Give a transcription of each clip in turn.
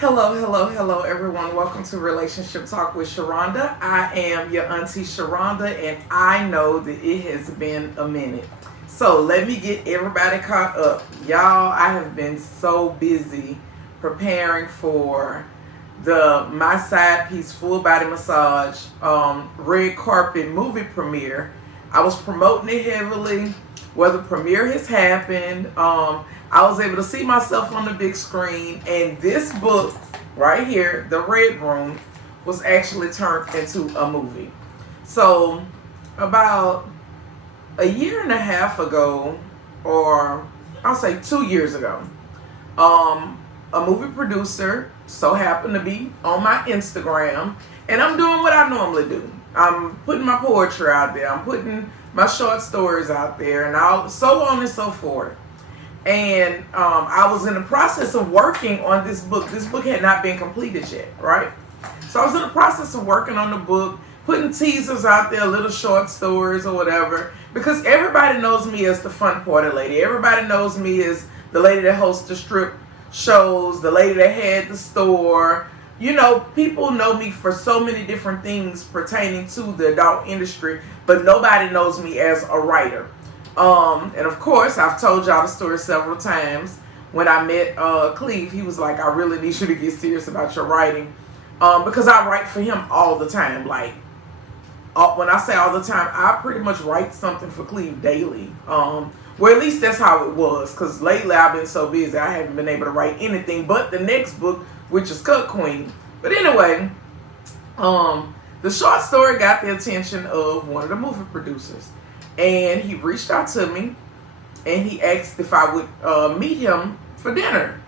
Hello, everyone. Welcome to Relationship Talk with Sharonda. I am your auntie Sharonda, and I know that it has been a minute. So let me get everybody caught up. Y'all, I have been so busy preparing for the My Side Piece Full Body Massage red carpet movie premiere. I was promoting it heavily. Well, the premiere has happened. I was able to see myself on the big screen, and this book right here, The Red Room, was actually turned into a movie. So about a year and a half ago, or I'll say 2 years ago, a movie producer so happened to be on my Instagram, and I'm doing what I normally do. I'm putting my poetry out there. I'm putting my short stories out there, and so on and so forth. And I was in the process of working on this book. This book had not been completed yet, right? So I was in the process of working on the book, putting teasers out there, little short stories or whatever, because everybody knows me as the fun party lady. Everybody knows me as the lady that hosts the strip shows, the lady that had the store. You know, people know me for so many different things pertaining to the adult industry, but nobody knows me as a writer. And of course, I've told y'all the story several times. When I met Cleve, he was like, I really need you to get serious about your writing. Because I write for him all the time. Like, when I say all the time, I pretty much write something for Cleve daily. Well, at least that's how it was. Because lately I've been so busy, I haven't been able to write anything but the next book, which is Cut Queen. But anyway, the short story got the attention of one of the movie producers. And he reached out to me, and he asked if I would meet him for dinner.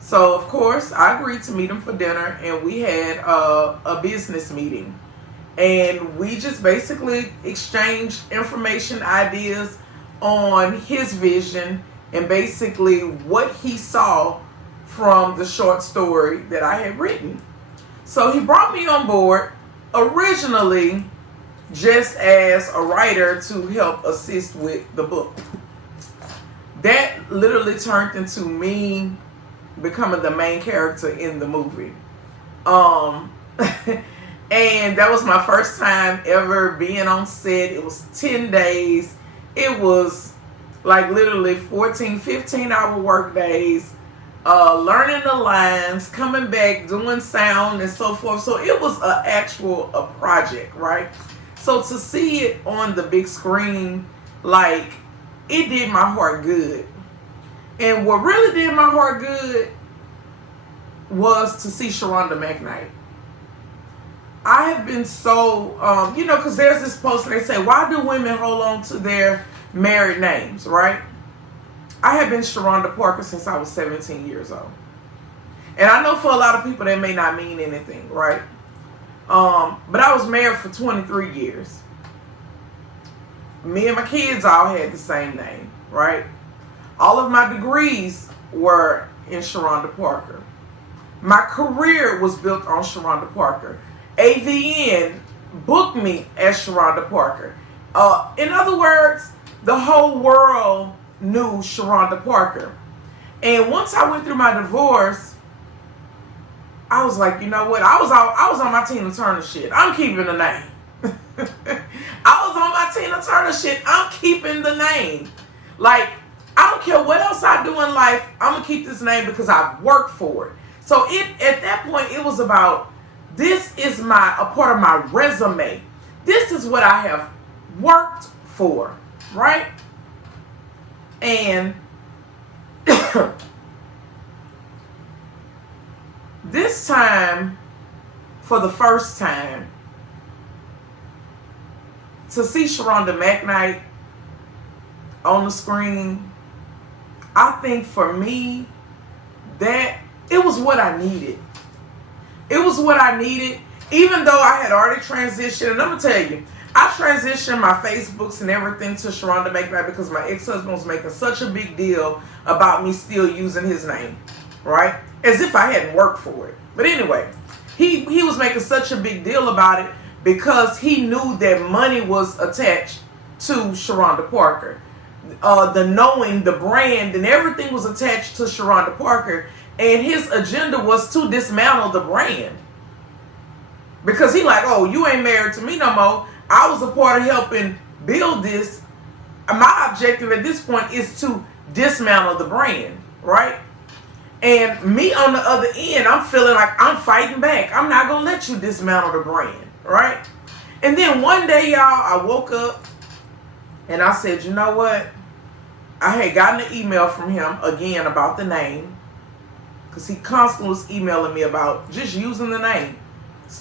So, of course, I agreed to meet him for dinner, and we had a business meeting. And we just basically exchanged information, ideas on his vision, and basically what he saw from the short story that I had written. So he brought me on board originally just as a writer to help assist with the book. That literally turned into me becoming the main character in the movie. And that was my first time ever being on set. It was 10 days. It was like literally 14, 15-hour work days. Learning the lines, coming back, doing sound and so forth. So it was a project, right? So to see it on the big screen, like, it did my heart good. And what really did my heart good was to see Sharonda McKnight. I have been so, because there's this post and they say, why do women hold on to their married names, right? I have been Sharonda Parker since I was 17 years old. And I know for a lot of people that may not mean anything, right? But I was married for 23 years. Me and my kids all had the same name, right? All of my degrees were in Sharonda Parker. My career was built on Sharonda Parker. AVN booked me as Sharonda Parker. In other words, the whole world knew Sharonda Parker. And once I went through my divorce, I was like, you know what? I was on my Tina Turner shit. I'm keeping the name. I was on my Tina Turner shit. I'm keeping the name. Like, I don't care what else I do in life. I'm gonna keep this name because I've worked for it. So at that point, it was about, this is a part of my resume. This is what I have worked for, right? And this time, for the first time, to see Sharonda McKnight on the screen, I think for me, that it was what I needed. It was what I needed, even though I had already transitioned. And I'm going to tell you, I transitioned my Facebooks and everything to Sharonda McKnight because my ex-husband was making such a big deal about me still using his name, right? As if I hadn't worked for it. But anyway, he was making such a big deal about it because he knew that money was attached to Sharonda Parker. The knowing, the brand, and everything was attached to Sharonda Parker. And his agenda was to dismantle the brand. Because he like, oh, you ain't married to me no more. I was a part of helping build this. My objective at this point is to dismantle the brand, right? And me on the other end, I'm feeling like I'm fighting back. I'm not going to let you dismantle the brand, right? And then one day, y'all, I woke up and I said, you know what? I had gotten an email from him again about the name. Because he constantly was emailing me about just using the name.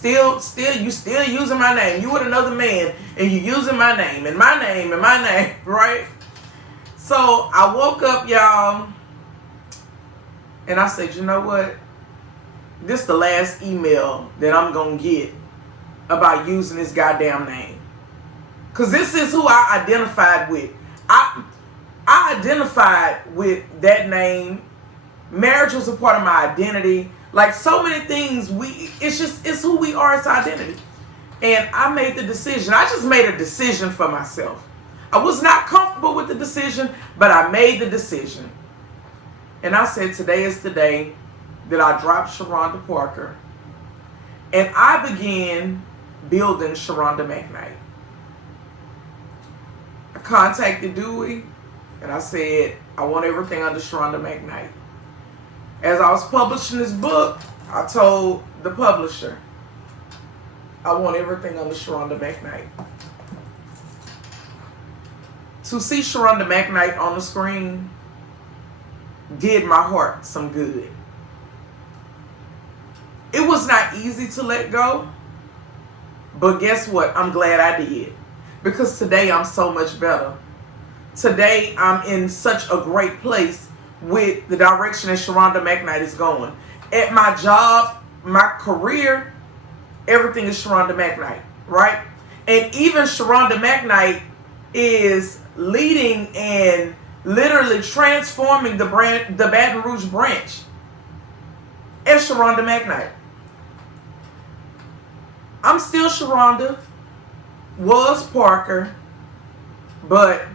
You still using my name. You with another man and you using my name and my name and my name, right? So I woke up, y'all, and I said, you know what? This is the last email that I'm going to get about using this goddamn name. Because this is who I identified with. I identified with that name. Marriage was a part of my identity. Like so many things, it's who we are, it's identity. And I made the decision. I just made a decision for myself. I was not comfortable with the decision, but I made the decision. And I said, today is the day that I dropped Sharonda Parker. And I began building Sharonda McKnight. I contacted Dewey and I said, I want everything under Sharonda McKnight. As I was publishing this book, I told the publisher, I want everything under Sharonda McKnight. To see Sharonda McKnight on the screen did my heart some good. It was not easy to let go, but guess what? I'm glad I did. Because today I'm so much better. Today I'm in such a great place with the direction that Sharonda McKnight is going. At my job, my career, everything is Sharonda McKnight, right? And even Sharonda McKnight is leading and literally transforming the Baton Rouge branch as Sharonda McKnight. I'm still Sharonda, was Parker, but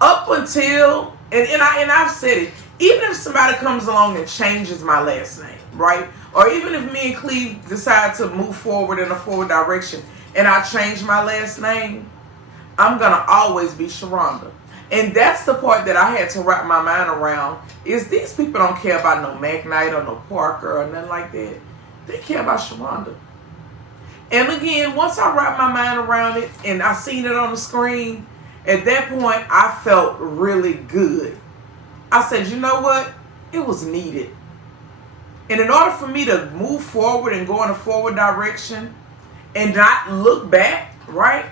up until, and I've said it, even if somebody comes along and changes my last name, right? Or even if me and Cleve decide to move forward in a forward direction and I change my last name, I'm going to always be Sharonda. And that's the part that I had to wrap my mind around, is these people don't care about no McKnight or no Parker or nothing like that. They care about Sharonda. And again, once I wrapped my mind around it and I seen it on the screen, at that point I felt really good. I said, you know what? It was needed. And in order for me to move forward and go in a forward direction and not look back, right?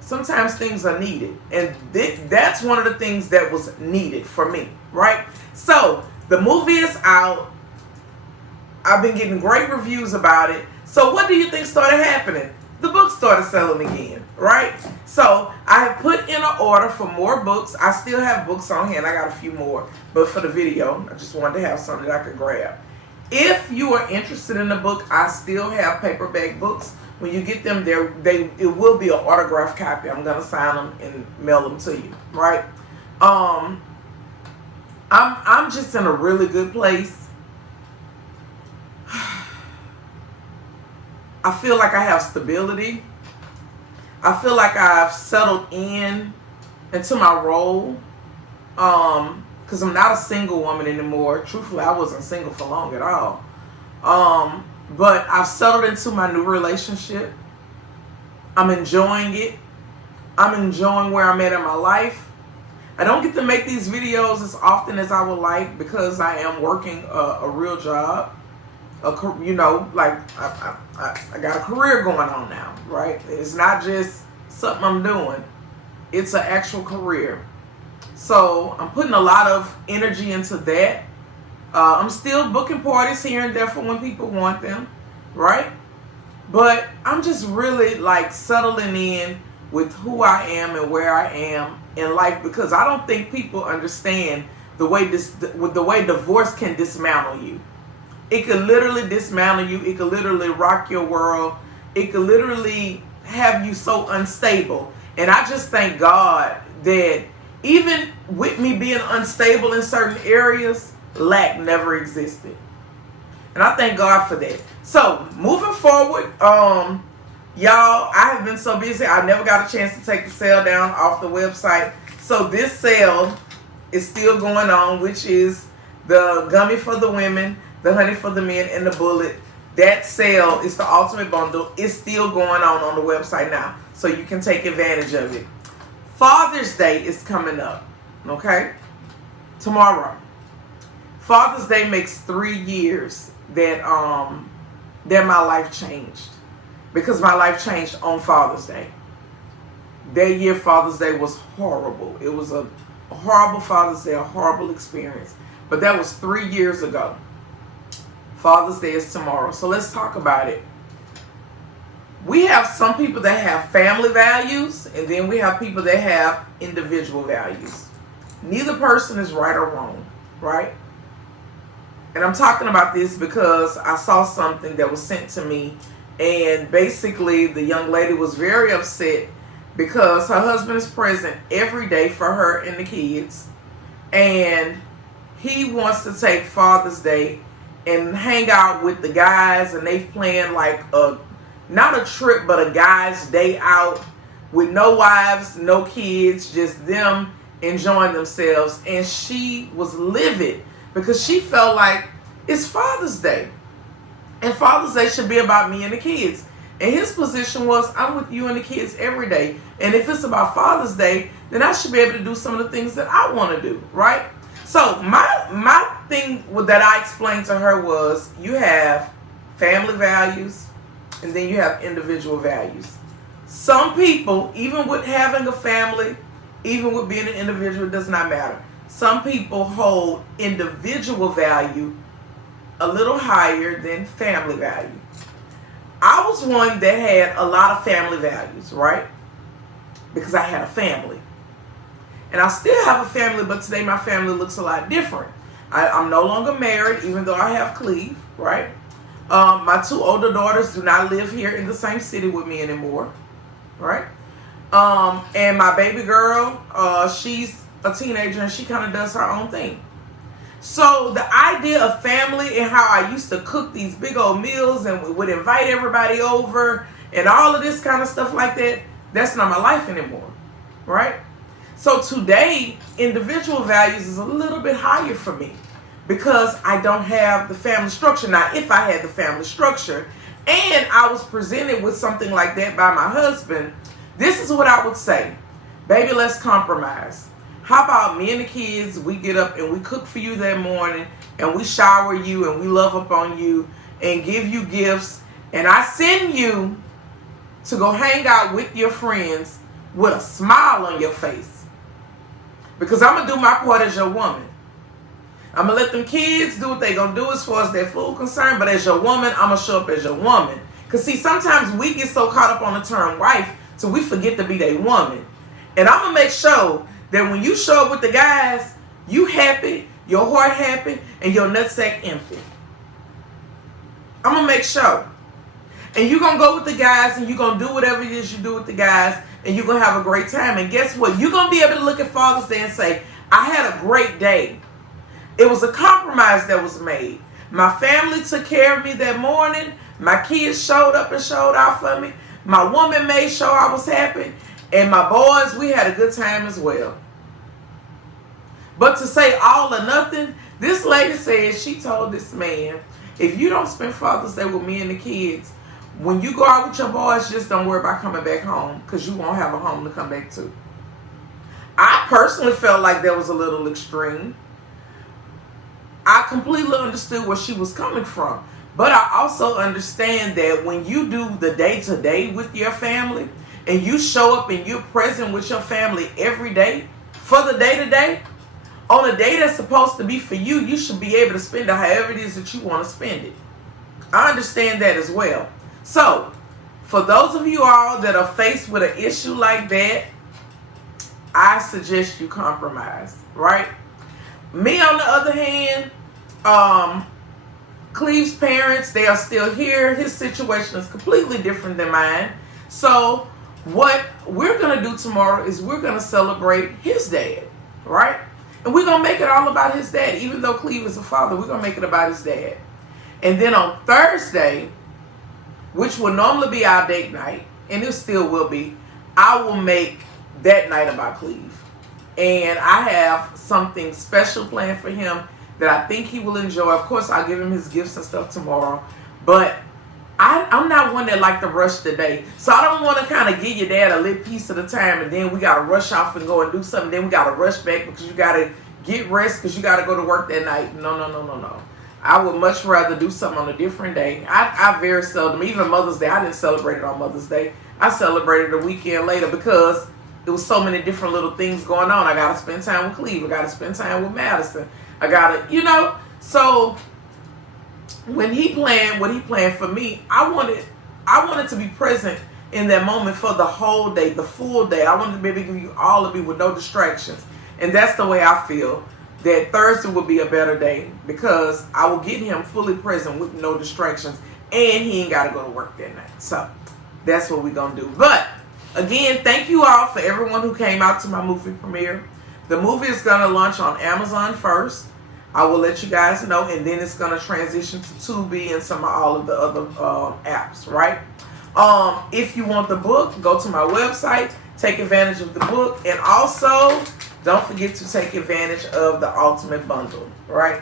Sometimes things are needed. And that's one of the things that was needed for me, right? So the movie is out. I've been getting great reviews about it. So what do you think started happening? The book started selling again, right? So I have put in an order for more books. I still have books on hand. I got a few more. But for the video, I just wanted to have something that I could grab. If you are interested in the book, I still have paperback books. When you get them, it will be an autographed copy. I'm going to sign them and mail them to you, right? I'm just in a really good place. I feel like I have stability. I feel like I've settled into my role. Because I'm not a single woman anymore. Truthfully, I wasn't single for long at all. But I've settled into my new relationship. I'm enjoying it. I'm enjoying where I'm at in my life. I don't get to make these videos as often as I would like because I am working a real job. You know, like I got a career going on now, right? It's not just something I'm doing. It's an actual career. So I'm putting a lot of energy into that. I'm still booking parties here and there for when people want them, right? But I'm just really like settling in with who I am and where I am in life, because I don't think people understand the way divorce can dismantle you. It could literally dismantle you. It could literally rock your world. It could literally have you so unstable. And I just thank God that even with me being unstable in certain areas, lack never existed. And I thank God for that. So, moving forward, y'all, I have been so busy, I never got a chance to take the sale down off the website. So, this sale is still going on, which is the gummy for the women, the honey for the men, and the bullet. That sale is the ultimate bundle. It's still going on the website now, so you can take advantage of it. Father's Day is coming up, okay? Tomorrow. Father's Day makes 3 years that my life changed, because my life changed on Father's Day. That year, Father's Day was horrible. It was a horrible Father's Day, a horrible experience. But that was 3 years ago. Father's Day is tomorrow. So let's talk about it. We have some people that have family values, and then we have people that have individual values. Neither person is right or wrong, right? And I'm talking about this because I saw something that was sent to me, and basically the young lady was very upset because her husband is present every day for her and the kids, and he wants to take Father's Day and hang out with the guys, and they've planned like not a trip, but a guy's day out with no wives, no kids, just them enjoying themselves. And she was livid because she felt like it's Father's Day, and Father's Day should be about me and the kids. And his position was, I'm with you and the kids every day, and if it's about Father's Day, then I should be able to do some of the things that I want to do, right? So my thing that I explained to her was, you have family values, and then you have individual values. Some people, even with having a family, even with being an individual, does not matter. Some people hold individual value a little higher than family value. I was one that had a lot of family values, right? Because I had a family. And I still have a family, but today my family looks a lot different. I'm no longer married, even though I have Cleve, right? My 2 older daughters do not live here in the same city with me anymore, right? And my baby girl, she's a teenager, and she kind of does her own thing. So the idea of family and how I used to cook these big old meals and would invite everybody over and all of this kind of stuff like that, that's not my life anymore, right? So today, individual values is a little bit higher for me because I don't have the family structure. Now, if I had the family structure and I was presented with something like that by my husband, this is what I would say. Baby, let's compromise. How about me and the kids, we get up and we cook for you that morning, and we shower you and we love up on you and give you gifts, and I send you to go hang out with your friends with a smile on your face, because I'm going to do my part as your woman. I'm going to let them kids do what they going to do as far as their food concerned, but as your woman, I'm going to show up as your woman. Because see, sometimes we get so caught up on the term wife so we forget to be their woman. And I'm going to make sure that when you show up with the guys, you happy, your heart happy, and your nutsack empty. I'm going to make sure. And you're going to go with the guys, and you're going to do whatever it is you do with the guys, and you're going to have a great time. And guess what? You're going to be able to look at Father's Day and say, I had a great day. It was a compromise that was made. My family took care of me that morning. My kids showed up and showed out for me. My woman made sure I was happy. And my boys, we had a good time as well. But to say all or nothing, this lady said she told this man, if you don't spend Father's Day with me and the kids, when you go out with your boys, just don't worry about coming back home, because you won't have a home to come back to. I personally felt like that was a little extreme. I completely understood where she was coming from. But I also understand that when you do the day-to-day with your family, and you show up and you're present with your family every day for the day-to-day, on a day that's supposed to be for you, you should be able to spend it however it is that you want to spend it. I understand that as well. So, for those of you all that are faced with an issue like that, I suggest you compromise, right? Me, on the other hand, Cleve's parents, they are still here. His situation is completely different than mine. So, what we're going to do tomorrow is we're going to celebrate his dad, right? And we're going to make it all about his dad. Even though Cleve is a father, we're going to make it about his dad. And then on Thursday, which will normally be our date night, and it still will be, I will make that night about Cleve. And I have something special planned for him that I think he will enjoy. Of course, I'll give him his gifts and stuff tomorrow. But I'm not one that like to rush the day. So I don't want to kind of give your dad a little piece of the time and then we got to rush off and go and do something. Then we got to rush back because you got to get rest because you got to go to work that night. No. I would much rather do something on a different day. I very seldom, even Mother's Day, I didn't celebrate it on Mother's Day. I celebrated a weekend later because there was so many different little things going on. I got to spend time with Cleve. I got to spend time with Madison. I got to, so when he planned what he planned for me, I wanted to be present in that moment for the whole day, the full day. I wanted to be able to give you all of me with no distractions. And that's the way I feel that Thursday will be a better day because I will get him fully present with no distractions and he ain't got to go to work that night. So that's what we're going to do. But again, thank you all for everyone who came out to my movie premiere. The movie is going to launch on Amazon first. I will let you guys know, and then it's going to transition to Tubi and some of all of the other apps, right? If you want the book, go to my website, take advantage of the book, and also don't forget to take advantage of the Ultimate Bundle, right?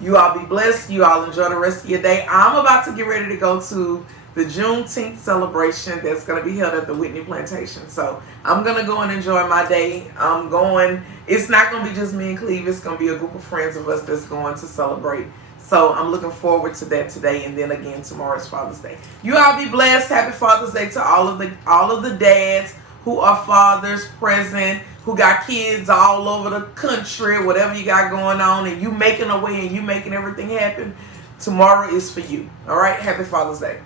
You all be blessed. You all enjoy the rest of your day. I'm about to get ready to go to the Juneteenth celebration that's going to be held at the Whitney Plantation. So I'm going to go and enjoy my day. It's not going to be just me and Cleve. It's going to be a group of friends of us that's going to celebrate. So I'm looking forward to that today. And then again, tomorrow is Father's Day. You all be blessed. Happy Father's Day to all of the dads who are fathers present, who got kids all over the country, whatever you got going on, and you making a way and you making everything happen. Tomorrow is for you. All right? Happy Father's Day.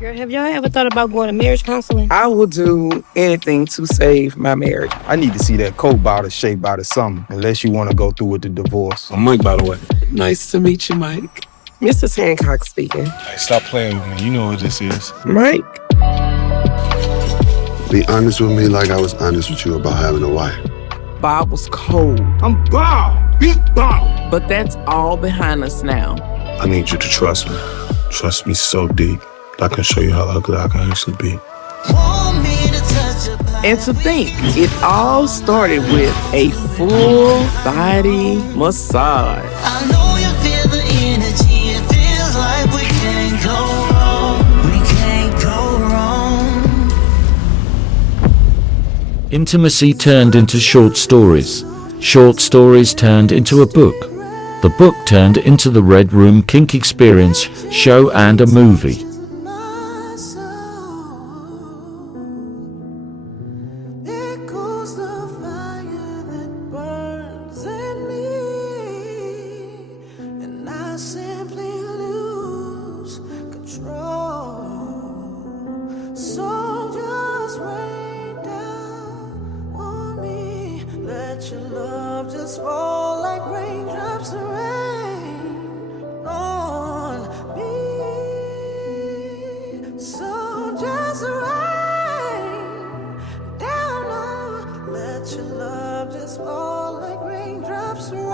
Girl, have y'all ever thought about going to marriage counseling? I will do anything to save my marriage. I need to see that Coke bottle shaped out of something, unless you want to go through with the divorce. I'm Mike, by the way. Nice to meet you, Mike. Mrs. Hancock speaking. Hey, stop playing with me. You know what this is. Mike. Be honest with me like I was honest with you about having a wife. Bob was cold. I'm Bob. Big Bob. But that's all behind us now. I need you to trust me. Trust me so deep. I can show you how ugly I can actually be. And to think, it all started with a full body massage. I know you feel the energy. It feels like we can't go wrong. We can't go wrong. Intimacy turned into short stories. Short stories turned into a book. The book turned into the Red Room Kink Experience show and a movie. Your love just fall like raindrops of rain on me. So just rain down on, let your love just fall like raindrops of rain.